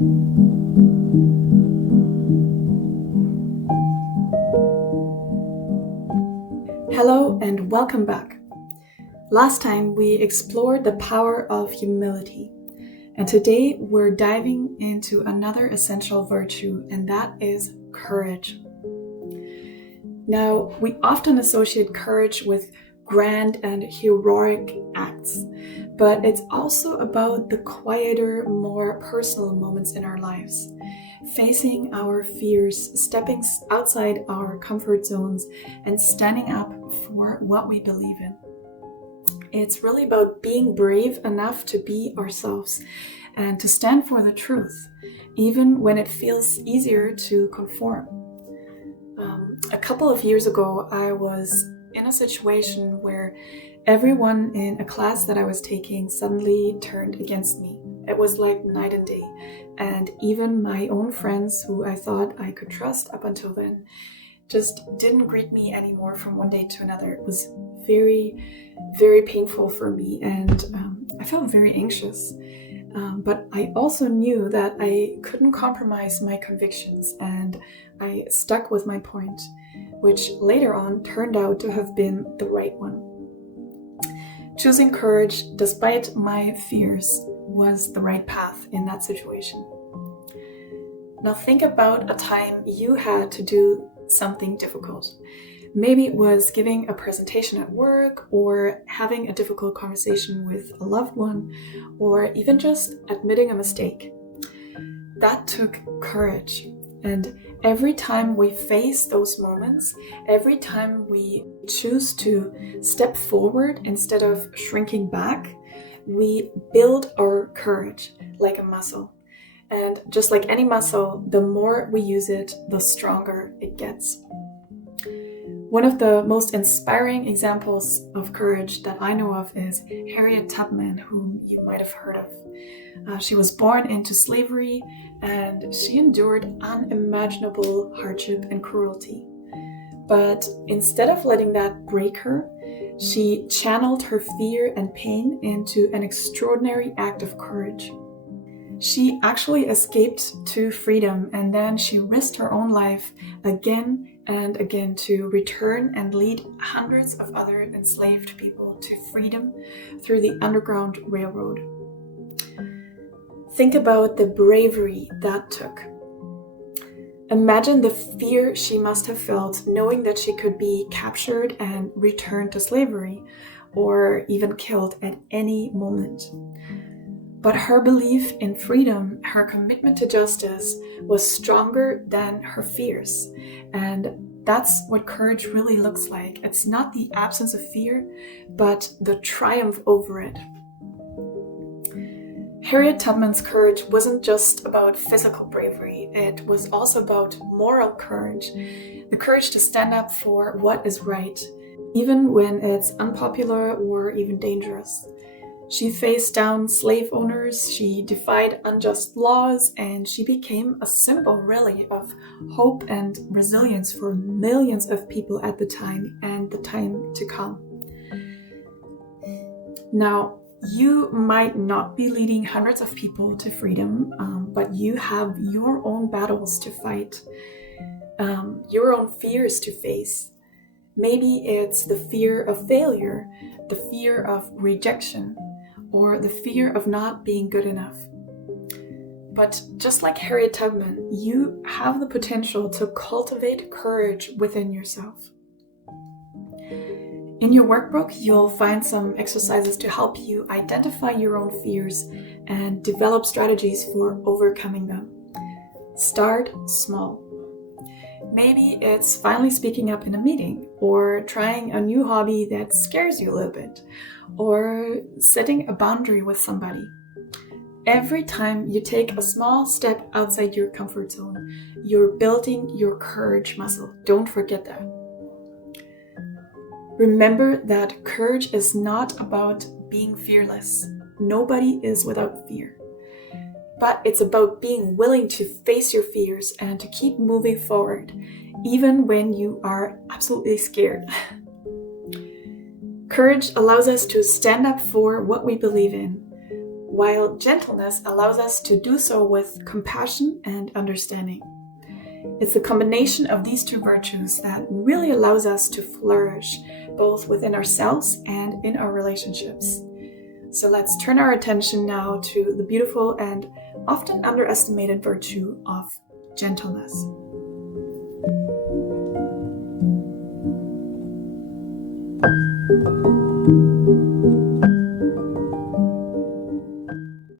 Hello and welcome back. Last time we explored the power of humility, and today we're diving into another essential virtue, and that is courage. Now, we often associate courage with grand and heroic acts, but it's also about the quieter, more personal moments in our lives. Facing our fears, stepping outside our comfort zones, and standing up for what we believe in. It's really about being brave enough to be ourselves and to stand for the truth, even when it feels easier to conform. A couple of years ago, I was in a situation where everyone in a class that I was taking suddenly turned against me. It was like night and day. And even my own friends, who I thought I could trust up until then, just didn't greet me anymore from one day to another. It was very, very painful for me, and I felt very anxious. But I also knew that I couldn't compromise my convictions, and I stuck with my point, which later on turned out to have been the right one. Choosing courage, despite my fears, was the right path in that situation. Now think about a time you had to do something difficult. Maybe it was giving a presentation at work, or having a difficult conversation with a loved one, or even just admitting a mistake. That took courage. And every time we face those moments, every time we choose to step forward instead of shrinking back, we build our courage like a muscle. And just like any muscle, the more we use it, the stronger it gets. One of the most inspiring examples of courage that I know of is Harriet Tubman, whom you might have heard of. She was born into slavery, and she endured unimaginable hardship and cruelty. But instead of letting that break her, she channeled her fear and pain into an extraordinary act of courage. She actually escaped to freedom, and then she risked her own life again and again to return and lead hundreds of other enslaved people to freedom through the Underground Railroad. Think about the bravery that took. Imagine the fear she must have felt knowing that she could be captured and returned to slavery, or even killed at any moment. But her belief in freedom, her commitment to justice, was stronger than her fears. And that's what courage really looks like. It's not the absence of fear, but the triumph over it. Harriet Tubman's courage wasn't just about physical bravery. It was also about moral courage, the courage to stand up for what is right, even when it's unpopular or even dangerous. She faced down slave owners, she defied unjust laws, and she became a symbol, really, of hope and resilience for millions of people at the time and the time to come. Now, you might not be leading hundreds of people to freedom, but you have your own battles to fight, your own fears to face. Maybe it's the fear of failure, the fear of rejection, or the fear of not being good enough. But just like Harriet Tubman, you have the potential to cultivate courage within yourself. In your workbook, you'll find some exercises to help you identify your own fears and develop strategies for overcoming them. Start small. Maybe it's finally speaking up in a meeting, or trying a new hobby that scares you a little bit, or setting a boundary with somebody. Every time you take a small step outside your comfort zone, you're building your courage muscle. Don't forget that. Remember that courage is not about being fearless. Nobody is without fear. But it's about being willing to face your fears and to keep moving forward, even when you are absolutely scared. Courage allows us to stand up for what we believe in, while gentleness allows us to do so with compassion and understanding. It's the combination of these two virtues that really allows us to flourish, both within ourselves and in our relationships. So let's turn our attention now to the beautiful and often underestimated virtue of gentleness.